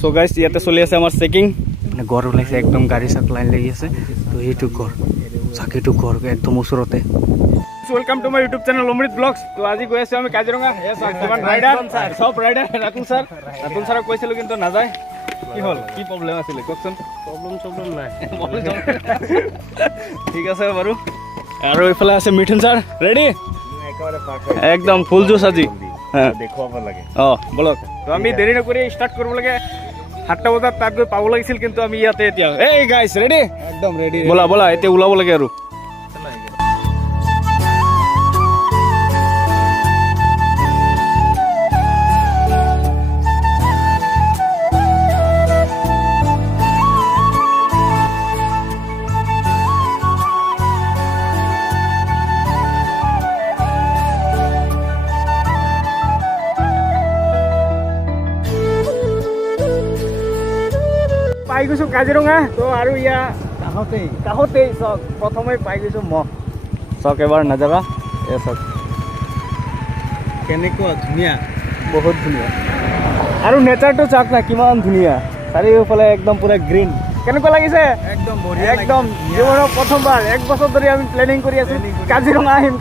So guys ইয়াতে চলি আছে আমাৰ চেকিং মানে ঘৰ ওলাইছে একদম গাড়ী চাক লাইন লাগি আছে তো এইটো ঘৰ চাকিটো ঘৰ একদম ওচৰতে welcome to my YouTube channel Amrit vlogs তো আজি গৈ আছো আমি কাজিৰঙা কিমান ৰাইডাৰ সব ৰাইডাৰ ৰাতুল ছাৰক কৈছিলো কিন্তু নাযায় কি হল কি প্ৰবলেম আছিল কওকচোন প্ৰবলেম নাই ঠিক আছে বাৰু আৰু এইফালে আছে মিঠুন ছাৰ ৰেডি একদম ফুল জুচ আজি দেখুৱাব লাগে বলক তো আমি দেৰি নকৰি ষ্টাৰ্ট কৰিব লাগে 7টা বজাত তাত গৈ পাব লাগিছিল কিন্তু আমি ইয়াতে এতিয়া এই গাইস ৰেডি একদম ৰেডি বলা এতিয়া ওলাব লাগে আৰু পাই গৈছো কাজিৰঙা তো আৰু ইয়া কাহতেই চক প্ৰথমে পাই গৈছো চক এবাৰ নাযাবা এ চক কেনেকুৱা ধুনীয়া বহুত ধুনীয়া আৰু নেচাৰটো চাওক না কিমান ধুনীয়া চাৰিওফালে একদম পুৰা গ্ৰীণ কেনেকুৱা লাগিছে একদম বঢ়িয়া একদম জীৱনৰ প্ৰথমবাৰ এক বছৰ ধৰি আমি প্লেনিং কৰি আছো কাজিৰঙা আহিম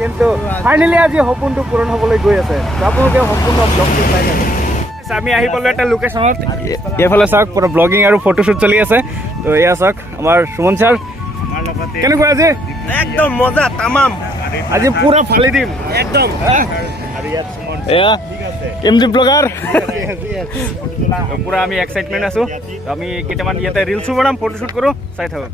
কিন্তু ফাইনেলি আজি সপোনটো পূৰণ হ'বলৈ গৈ আছে আপোনালোকে সম্পূৰ্ণ ব্লগটো চাই থাকে আমি আহি পালো এটা লোকেশ্যনত এইফালে চাওক পুৰা ব্লগিং আৰু ফটোশ্বুট চলি আছে তো এয়া চাওক আমাৰ সুমন ছাৰ কেনেকুৱা আজি একদম মজা তামাম আজি পুৰা ফালি দিম একদম এয়া এমজি ব্লগাৰ পুৰা আমি এক্সাইটমেণ্ট আছো আমি কেইটামান ইয়াতে ৰিলছো বনাম ফটোশ্বুট কৰোঁ চাই থাকক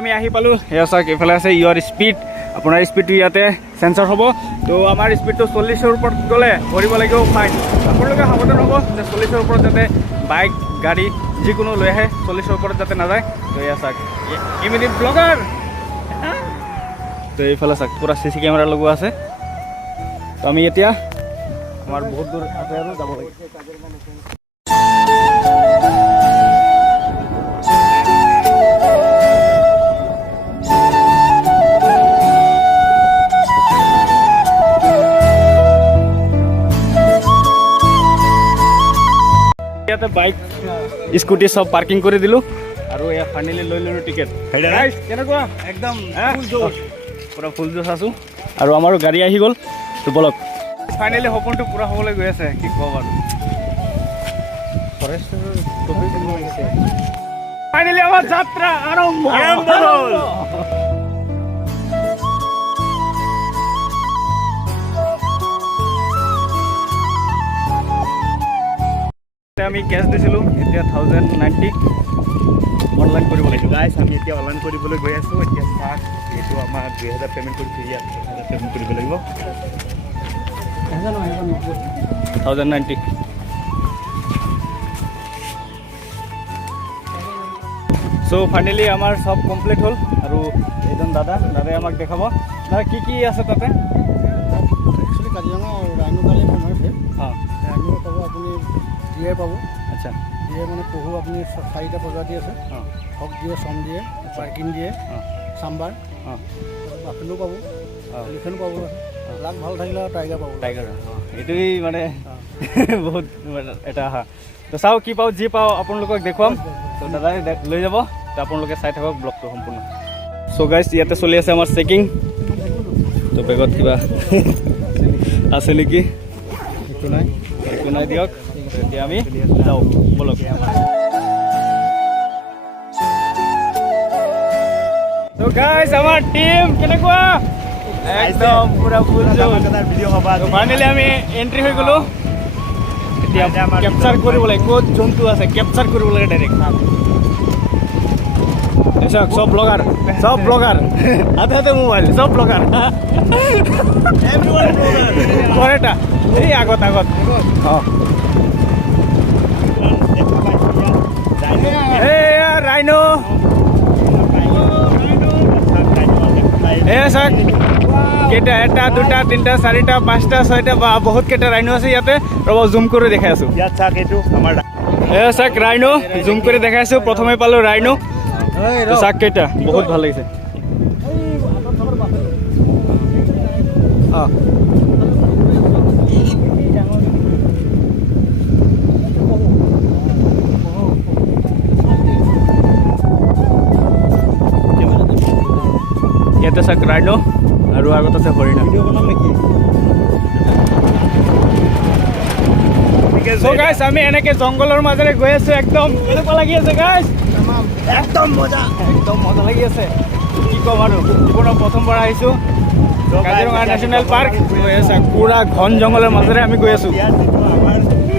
আমি আহি পালোঁ এয়া চাওক এইফালে আছে ইয়ৰ স্পীড আপোনাৰ স্পীডটো ইয়াতে চেঞ্চৰ হ'ব তো আমাৰ স্পীডটো 40ৰ ওপৰত গ'লে ভৰিব লাগিব ফাইন আপোনালোকে সাৱধান হ'ব যে 40ৰ ওপৰত যাতে বাইক গাড়ী যিকোনো লৈ আহে 40ৰ ওপৰত যাতে নাযায় তো এয়া চাওক ইমিডিয়েট ব্লগাৰ তো এইফালে চাওক পূৰা CC কেমেৰা লগোৱা আছে তো আমি এতিয়া আমাৰ বহুত দূৰ আছে আৰু যাব লাগে ইয়াতে বাইক স্কুটি সব পাৰ্কিং কৰি দিলোঁ আৰু এয়া ফাইনেলি লৈ ল'লোঁ টিকেট কেনেকুৱা একদম পুৰা ফুল জোচ আছোঁ আৰু আমাৰো গাড়ী আহি গ'ল তো বলক ফাইনেলি সপোনটো পূৰা হ'বলৈ গৈ আছে কি ক'ব আৰু ফাইনেলি আমাৰ যাত্ৰা আৰম্ভ হ'ল আমি কেছ দিছিলোঁ এতিয়া 1090 অনলাইন কৰিব লাগিব গাইছ আমি এতিয়া অনলাইন কৰিবলৈ গৈ আছোঁ এতিয়া চাওক এইটো আমাৰ 2000 পে'মেণ্ট কৰি ফ্ৰী আছে 1000 পে'মেণ্ট কৰিব লাগিব 1090 চ' ফাইনেলি আমাৰ চব কমপ্লিট হ'ল আৰু এজন দাদাই আমাক দেখাব দাদা কি আছে তাতে একচুৱেলি কাজিৰঙা ৰাইনো কালি ফেমাছ ৰাইনো পাব আপুনি ডিয়াৰ পাব আচ্ছা ডিয়াৰ মানে পহু আপুনি 4টা প্ৰজাতি আছে হক দিয়ে চম দিয়ে পাৰ্কিং দিয়ে চাম্বাৰ বাফেলো পাব এলিফেণ্ট পাব লাক ভাল থাকিলে আৰু টাইগাৰ এইটোৱেই মানে বহুত এটা তো চাওঁ কি পাওঁ যি পাওঁ আপোনালোকক দেখুৱাম তো দাদাই লৈ যাব তো আপোনালোকে চাই থাকক ব্লগটো সম্পূৰ্ণ চ' গাইছ ইয়াতে চলি আছে আমাৰ চেকিং তো বেগত কিবা আছে নেকি একো নাই দিয়ক এতিয়া আমি যাওঁ বলক তো গাইছ আমাৰ টিম কেনেকুৱা একদম পুৰা ফুল ভিডিঅ' হ'ব ফাইনেলি আমি এণ্ট্ৰি হৈ গ'লোঁ এতিয়া কেপচাৰ কৰিব লাগে ক'ত জন্তু আছে কেপচাৰ কৰিব লাগে ডাইৰেক্ট চাওক সব ব্লগাৰ হাতে মোবাইল সব ব্লগাৰ এটা এই আগত ৰাইনো চাওক কেইটা 1 2 3 4 5 6 বা বহুত কেইটা ৰাইনো আছে ইয়াতে ৰ'ব জুম কৰি দেখাই আছোঁ ইয়াত চাওক এইটো আমাৰ এয়া চাওক ৰাইনো জুম কৰি দেখাইছোঁ প্ৰথমে পালোঁ ৰাইনো চাওক কেইটা বহুত ভাল লাগিছে অঁ ইয়াতে চাওক ৰাইনো আৰু আগত আছে হৰিণা So guys, আমি এনেকে জংগলৰ মাজেৰে গৈ আছো একদম কেনেকুৱা লাগি আছে গাইজ একদম মজা লাগি আছে কি ক'ম আৰু জীৱনৰ প্ৰথমবাৰ আহিছোঁ কাজিৰঙা নেশ্যনেল পাৰ্ক গৈ আছে পুৰা ঘন জংগলৰ মাজেৰে আমি গৈ আছোঁ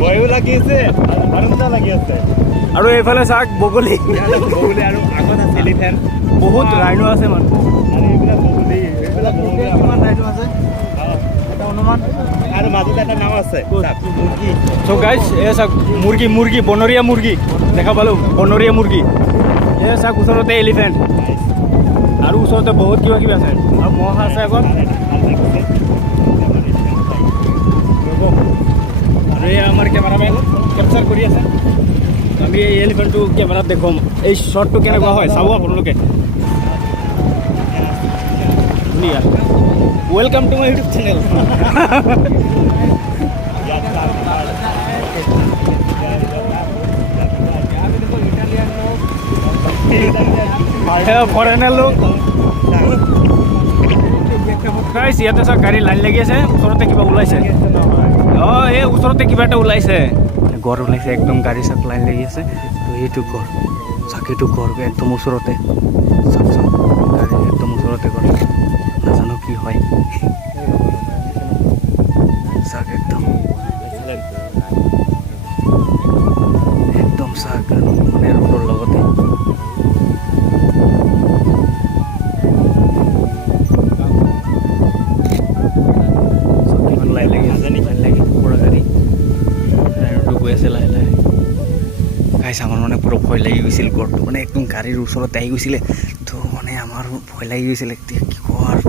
ভয়ো লাগি আছে আনন্দ লাগি আছে আৰু এইফালে চাওক বগলী আৰু আগত আছে এলিফেণ্ট বহুত ৰাইনো আছে মানুহ আৰু এইবিলাক বগলী কিমান ৰাইনো আছে এটা অনুমান আৰু মাজত এটা নাম আছে মুৰ্গী চ' গাইজ এই চাওক মুৰ্গী বনৰীয়া মুৰ্গী দেখা পালোঁ বনৰীয়া মুৰ্গী এই চাওক ওচৰতে এলিফেণ্ট আৰু ওচৰতে বহুত কিবা কিবি আছে আৰু মহ আছে আগত আৰু এই আমাৰ কেমেৰামেন কেপচাৰ কৰি আছে আমি এই এলিফেণ্টটো কেমেৰাত দেখুৱাম এই শ্বটটো কেনেকুৱা হয় চাব আপোনালোকে ধুনীয়া welcome to my YouTube channel foreigner লোক গাইছ ইয়াতে চাওক গাড়ী লাইন লাগি আছে ওচৰতে কিবা ওলাইছে অঁ এই ওচৰতে কিবা এটা ওলাইছে গড় ওলাইছে একদম গাড়ী চাওক লাইন লাগি আছে তো এইটো গড় চাওক এইটো গড় একদম ওচৰতে চাওক চাওক গাড়ী একদম ওচৰতে গড় নাজানো কি হয় চাওক একদম চাওক মানে ৰোডৰ লগতে কিমান লাইন লাগি আছে লাইন লাগি পুৰা গাড়ী লাইনটো গৈ আছে লাহে লাহে গাইছ আমাৰ মানে পুৰা ভয় লাগি গৈছিল গড়টো মানে একদম গাড়ীৰ ওচৰতে আহি গৈছিলে তো মানে আমাৰ ভয় লাগি গৈছিলে এতিয়া কি কওঁ আৰু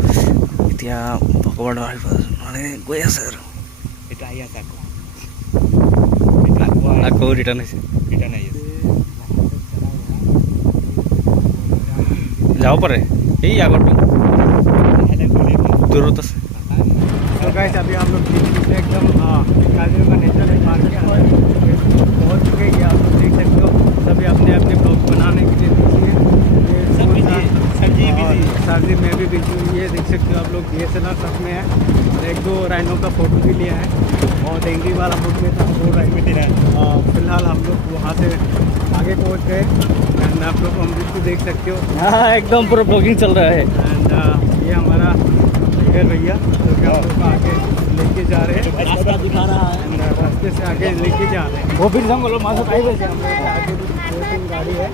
এতিয়া ভগৱানৰ মানে গৈ আছে আৰু এটা আহি আছে আকৌ ৰিটাৰ্ণ হৈছে যাব পাৰে এই আগৰটো দূৰত আছে तो गाइस अभी हम लोग एकदम काजीरंगा नेशनल पार्क के पहुँच चुके हैं आप लोग देख सकते हो सभी अपने अपने ब्लॉग बनाने के लिए बिजी है सरजी में भी बिजी हुई है देख सकते हो आप लोग DSLR सब में है और एक दो राइनो का फोटो भी लिया है और डेंगी वाला फोटो में था वो राइनो में है फिलहाल हम लोग वहाँ से आगे पहुँच गए एंड आप लोग अमृत को देख सकते हो हाँ एकदम पूरा ब्लॉगिंग चल रहा है एंड ये हमारा भैया तो क्या हम लोग आगे लेके जा रहे हैं रास्ता दिखा रहा है रास्ते से आगे लेके जा रहे हैं গভীর জঙ্গলের মাঝে পাই গেছে आगे भी 2-3 गाड़ी है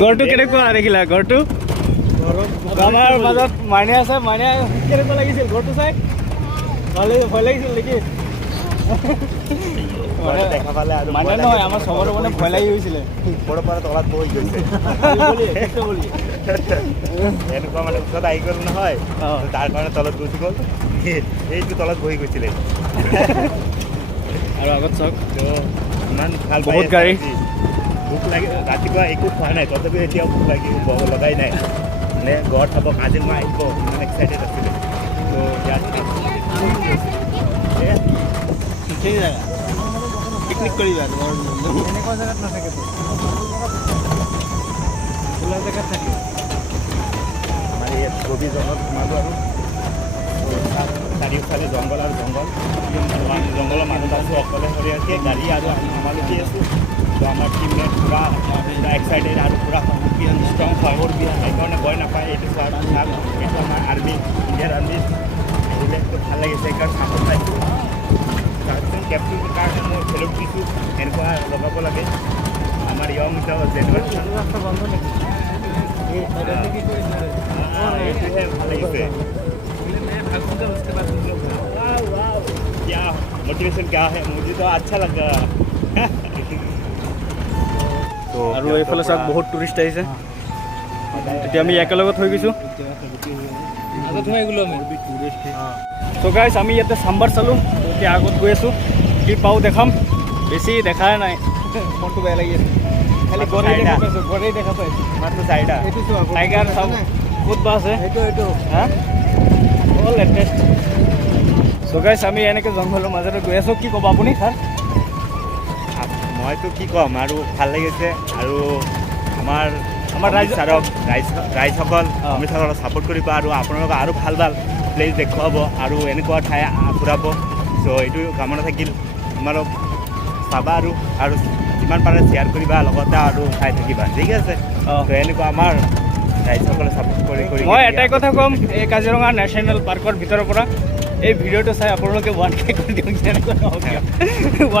ঘৰটো কেনেকুৱা দেখিলা ঘৰটো আমাৰ মাজত মাইনে আছে মাইনে কেনেকুৱা লাগিছিল ঘৰটো চাই ভালে ভয় লাগিছিল নেকি দেখা পালে আৰু মানে নহয় আমাৰ চবৰে মানে ভয় লাগি গৈছিলে ওপৰৰ পৰা তলত বহি গৈছে এনেকুৱা মানে ওচৰত আহি গ'ল নহয় তাৰ কাৰণে তলত গুচি গ'ল এইটো তলত বহি গৈছিলে আৰু আগত চাওক ইমান ভাল বহুত গাড়ী ভোক লাগি ৰাতিপুৱা একো খোৱা নাই তথাপিও এতিয়াও ভোক লাগি লগাই নাই মানে গড় চাব কাজিৰঙা আহিব ইমান এক্সাইটেড আছিলে তো ইয়াত পিকনিক কৰিবা এনেকুৱা জেগাত নাথাকে খোলা জেগাত থাকে আমাৰ ইয়াত গভীৰ জংঘল সোমালোঁ আৰু চাৰিওফালে জংঘল আৰু জংঘল জংঘলৰ মাজত আছোঁ অকলে সৰিয়াকৈ গাড়ী আৰু আমি সামালুকি আছোঁ তো আমাৰ টিমমেট পূৰা এক্সাইটেড আৰু পূৰা ষ্ট্ৰং সাগৰ বিয়া সেইকাৰণে ভয় নাপায় এইটো চাওক এইটো আমাৰ আৰ্মি ইণ্ডিয়ান আৰ্মি আহিলে তো ভাল লাগিছে সেইকাৰণে চাপৰ্ট পাইছোঁ তাৰপিছত কেপ্টেনৰ কাৰণে মই খেলত দিছোঁ এনেকুৱা লগাব লাগে আমাৰ য়ং জেনেৰেশ্যন ৰাস্তা বন্ধ নেকি এইটোহে ভাল লাগিছে क्या मोटिवेशन क्या है मुझे तो अच्छा लगा আৰু এইফালে চাওক বহুত টুৰিষ্ট আহিছে এতিয়া আমি একেলগত হৈ গৈছোঁ তো গাইছ আমি ইয়াতে চাম্বাৰ চালোঁ এতিয়া আগত গৈ আছোঁ কি পাওঁ দেখাম বেছি দেখাই নাই মনটো বেয়া লাগি আছে খালি গড়ে দেখা পাইছোঁ গড়ে দেখা পাইছোঁ মাত্ৰ 4টা এইটো চোৱা টাইগাৰ চাওঁ ক'ত বা আছে এইটো হা অল লেটেষ্ট চ' গাইছ আমি এনেকৈ জংঘলৰ মাজতে গৈ আছোঁ কি ক'ব আপুনি ছাৰ মইতো কি ক'ম আৰু ভাল লাগিছে আৰু আমাৰ আমাৰ ৰাইজক ৰাইজসকল অমৃতসকলক ছাপোৰ্ট কৰিব আৰু আপোনালোকক আৰু ভাল ভাল প্লেচ দেখুৱাব আৰু এনেকুৱা ঠাই ফুৰাব চ' এইটো কামনা থাকিল তোমালোক চাবা আৰু যিমান পাৰে শ্বেয়াৰ কৰিবা লগতে আৰু চাই থাকিবা ঠিক আছে ত' এনেকুৱা আমাৰ ৰাইজসকলে ছাপোৰ্ট কৰি মই এটাই কথা ক'ম এই কাজিৰঙা নেশ্যনেল পাৰ্কৰ ভিতৰৰ পৰা এই ভিডিঅ'টো চাই আপোনালোকে 1K কৰি দিয়ক যেনেকৈ নহওক কিয়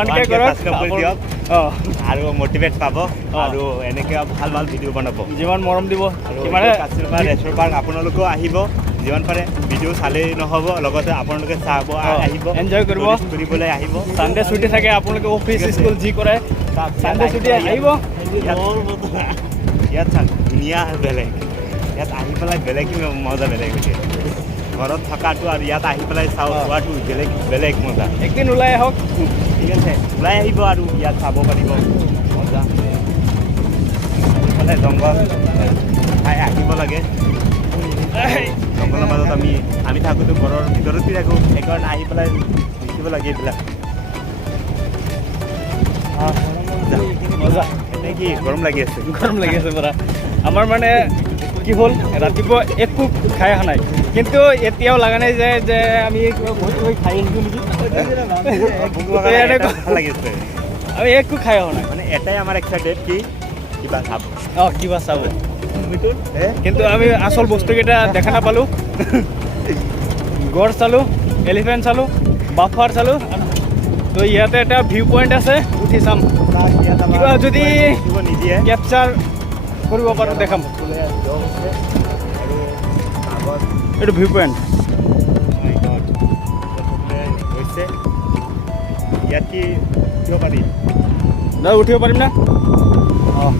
1K কৰক কৰি দিয়ক অঁ আৰু মটিভেট পাব আৰু এনেকৈ ভাল ভাল ভিডিঅ' বনাব যিমান মৰম দিব আৰু সিমানে কাজিৰঙা নেশ্যনেল পাৰ্ক আপোনালোকেও আহিব যিমান পাৰে ভিডিঅ' চালেই নহ'ব লগতে আপোনালোকে চাব আহিব এনজয় কৰিব টুৰিষ্ট কৰিবলৈ আহিব ছানডে ছুটি থাকে আপোনালোকে অফিচ স্কুল যি কৰে ছানডে ছুটি আহিব ইয়াত চাওক ধুনীয়া বেলেগ ইয়াত আহি পেলাই বেলেগ মজা বেলেগ হৈছে ঘৰত থকাটো আৰু ইয়াত আহি পেলাই চোৱাটো বেলেগ মজা একদিন ওলাই আহক ঠিক আছে ওলাই আহিব আৰু ইয়াত চাব পাৰিব মজা এইফালে জংঘল ঠাই আহিব লাগে জংঘলৰ মাজত আমি থাকোঁতো ঘৰৰ ভিতৰতে থাকোঁ সেইকাৰণে আহি পেলাই দেখিব লাগে এইবিলাক মজা এনে কি গৰম লাগি আছে গৰম লাগি আছে পৰা আমাৰ মানে কি হ'ল ৰাতিপুৱা একো খাই অহা নাই কিন্তু এতিয়াও লগা নাই যে আমি বহুত খাই আহিছোঁ নেকি ভাল লাগিছে আমি একো খাই অহা নাই মানে এটাই আমাৰ এক্সাইটেড কি কিবা চাব অঁ কিবা চাব কিন্তু আমি আচল বস্তুকেইটা দেখা নাপালোঁ গড় চালোঁ এলিফেণ্ট চালোঁ বাফাৰ চালোঁ তো ইয়াতে এটা ভিউ পইণ্ট আছে উঠি চাম কিবা যদি নিদিয়ে কেপচাৰ কৰিব পাৰোঁ দেখাম আৰু আগত এইটো ভিউ পইণ্ট হৈছে ইয়াত কি উঠিব পাৰি দাদা উঠিব পাৰিম না অঁ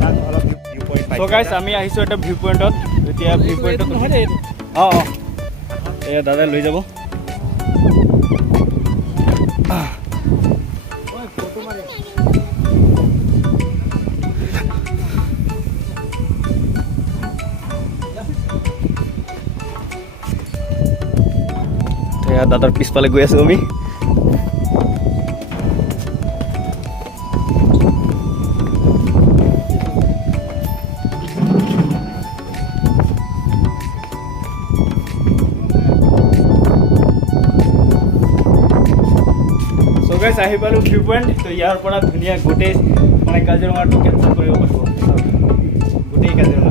তাত অলপ ভিউ পইণ্ট চ' গাইছ আমি আহিছোঁ এটা ভিউ পইণ্টত এতিয়া ভিউ পইণ্টত অঁ অঁ এয়া দাদাই লৈ যাব এয়া দাদাৰ পিছফালে গৈ আছোঁ আমি গাইছ আহি পালোঁ ভিউ পইণ্ট তো ইয়াৰ পৰা ধুনীয়া গোটেই মানে কাজিৰঙাটো কেপচাৰ কৰিব পাৰিব গোটেই কাজিৰঙা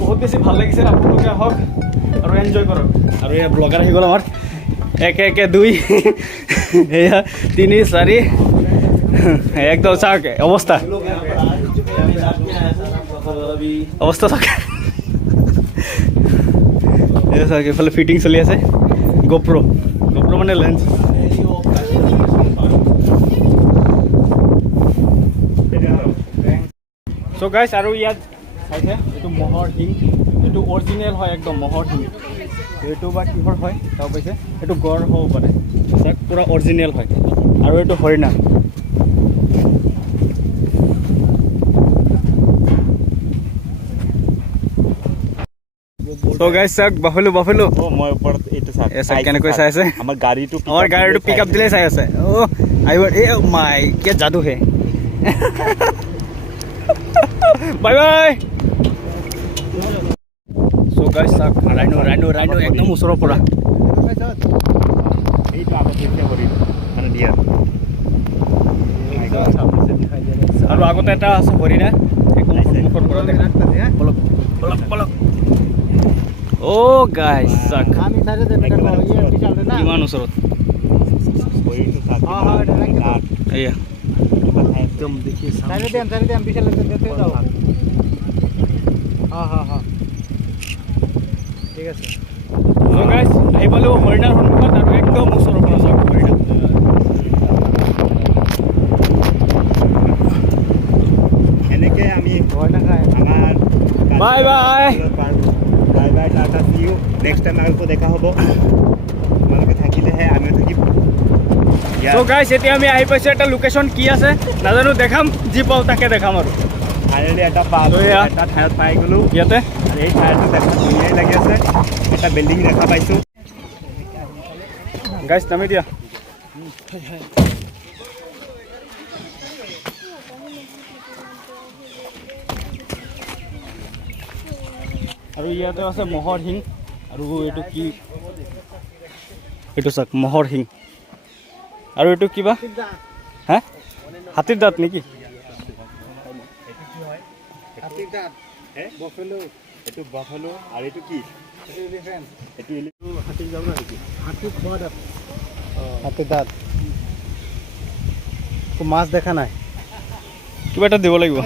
বহুত বেছি ভাল লাগিছে আপোনালোকে আহক আৰু এনজয় কৰক আৰু এয়া ব্লগাৰ আহি গ'ল আমাৰ একে 2 এয়া 3 4 একদম চাওক অৱস্থা চাওক চাওক এইফালে ফিটিং চলি আছে গোপ্ৰ মানে লেন্স চ' গাইছ আৰু ইয়াত চাইছে এইটো মহৰ শিং এইটো অৰিজিনেল হয় একদম মহৰ শিং এইটো বা কিহৰ হয় চাব পাইছে এইটো গড় হ'ব পাৰে চাওক পূৰা অৰিজিনেল হয় আৰু এইটো হৰিণা চ' গাইছ চাওক বাফেলো মই ওপৰত এইটো চাওক কেনেকৈ চাই আছে আমাৰ গাড়ীটো পিক আপ দিলে চাই আছে অ' আহিব এই মাই কে যাদু হে বাই বাই চ' গাইছ চাওক ৰাইনো একদম ওচৰৰ পৰা এইটো আগত দেখিছে হৰিণ মানে দিয়া আৰু আগতে এটা আছে হৰিণা একদম সন্মুখৰ পৰা দেখা বলক অ' গাইছ চাওক কিমান ওচৰত এয়া একদম দেখি ঠিক আছে চ' গাইছ আহি পালোঁ হৰিণাৰ সন্মুখত আৰু একদম ওচৰৰ পৰা চাওক হৰিণা এনেকৈ আমি ভয় নাখায় সি ইউ নেক্সট টাইম আকৌ দেখা হ'ব তোমালোকে থাকিলেহে আমিও থাকিম তো গাইছ এতিয়া আমি আহি পাইছোঁ এটা লোকেশ্যন কি আছে নাজানো দেখাম যি পাওঁ তাকে দেখাম আৰু ফাইনেলি এটা পালোঁ এয়া। এটা ঠাইত পাই গ'লোঁ ইয়াতে আৰু এই ঠাইটো দেখা ধুনীয়াই লাগি আছে এটা বিল্ডিং দেখা পাইছোঁ গাইছ নামি দিয়া আৰু ইয়াতে আছে মহৰ শিং আৰু এইটো কি এইটো চাওক মহৰ শিং আৰু এইটো কিবা হে হাতীৰ দাঁত নেকি এইটো বাফেলো আৰু এইটো কি এইটো হাতী যাব নেকি হাতীৰ দাঁত মাছ দেখা নাই কিবা এটা দিব লাগিব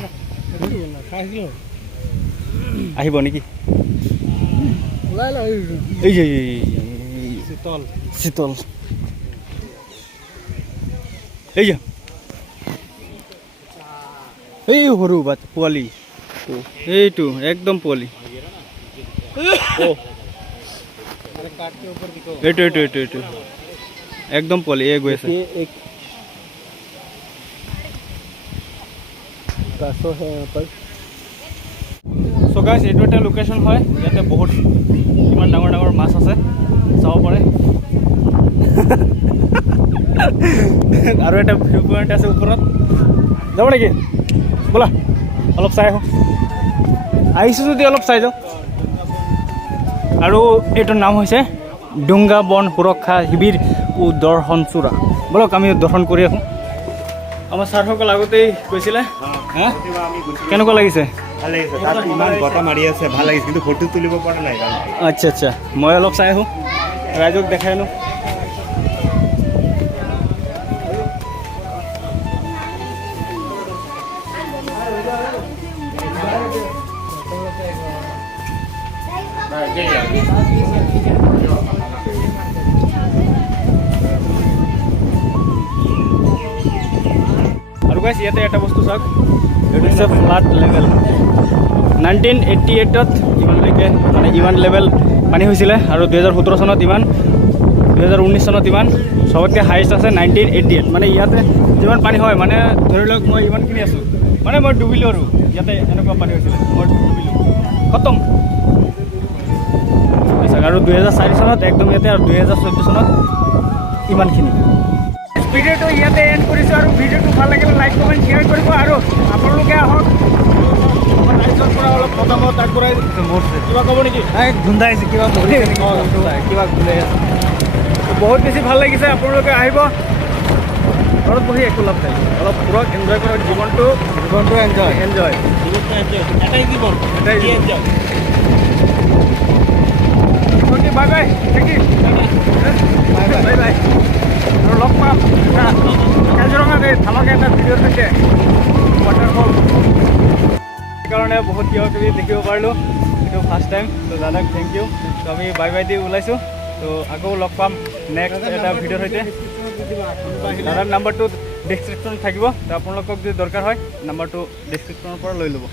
আহিব নেকি এই যে শীতল শীতল এই যে এই সৰু বাচ্চা পোৱালি এইটো একদম পোৱালি এইটো এইটো এইটো এইটো একদম পোৱালি এই গৈ আছে एक कासो है यहाँ पर চ' গাইছ এইটো এটা লোকেশ্যন হয় ইয়াতে বহুত কিমান ডাঙৰ ডাঙৰ মাছ আছে চাব পাৰে আৰু এটা ভিউ পইণ্ট আছে ওপৰত যাব নেকি ব'লা অলপ চাই আহোঁ আহিছোঁ যদি অলপ চাই যাওঁ আৰু এইটোৰ নাম হৈছে ডুংগা বন সুৰক্ষা শিবিৰ ও দৰ্শন চূড়া ব'লক আমি দৰ্শন কৰি আহোঁ আমাৰ ছাৰসকল আগতেই কৈছিলে হা আমি গৈছিলোঁ কেনেকুৱা লাগিছে ভাল লাগিছে তাত ইমান বতাহ মাৰি আছে ভাল লাগিছে কিন্তু ফটো তুলিব পৰা নাই আচ্ছা আচ্ছা মই অলপ চাই আহোঁ ৰাইজক দেখাই আনো আৰু গাইছ ইয়াতে এটা বস্তু চাওক এইটো হৈছে ফ্লাড লেভেল 1988ত ইমানলৈকে মানে ইমান লেভেল পানী হৈছিলে আৰু 2017 চনত ইমান 2019 চনত ইমান চবতকৈ হাইষ্ট আছে 1988 মানে ইয়াতে যিমান পানী হয় মানে ধৰি লওক মই ইমানখিনি আছোঁ মানে মই ডুবিলোঁ আৰু ইয়াতে এনেকুৱা পানী হৈছিলে মই ডুবিলোঁ খতম আৰু 2004 চনত একদম ইয়াতে আৰু 2014 চনত ইমানখিনি ভিডিঅ'টো ইয়াতে এণ্ড কৰিছোঁ আৰু ভিডিঅ'টো ভাল লাগিলে লাইক কমেণ্ট শ্বেয়াৰ কৰিব আৰু আপোনালোকে আহক ৰাইজৰ পৰা অলপ মতামত আগবঢ়াই কিবা ক'ব নেকি গোন্ধাইছে কিবা কিবা গোন্ধাই আছে বহুত বেছি ভাল লাগিছে আপোনালোকে আহিব ঘৰত বহি একো লাভ নাই অলপ ফুৰক এনজয় কৰক জীৱনটো এনজয় এনজয় এটাই জীৱন এটাই জীৱন। Okay bye bye thank you bye bye আৰু লগ পাম কাজিৰঙাত এই ধামাকে এটা ভিডিঅ'ৰ সৈতে ৱাটাৰফল সেইকাৰণে বহুত কিবা কিবি দেখিব পাৰিলোঁ এইটো ফাৰ্ষ্ট টাইম তো দাদাক থেংক ইউ তো আমি বাই বাই দি ওলাইছোঁ তো আকৌ লগ পাম নেক্সট এটা ভিডিঅ'ৰ সৈতে দাদাৰ নাম্বাৰটো ডেছক্ৰিপশ্যনত থাকিব তো আপোনালোকক যদি দৰকাৰ হয় নাম্বাৰটো ডেছক্ৰিপশ্যনৰ পৰা লৈ ল'ব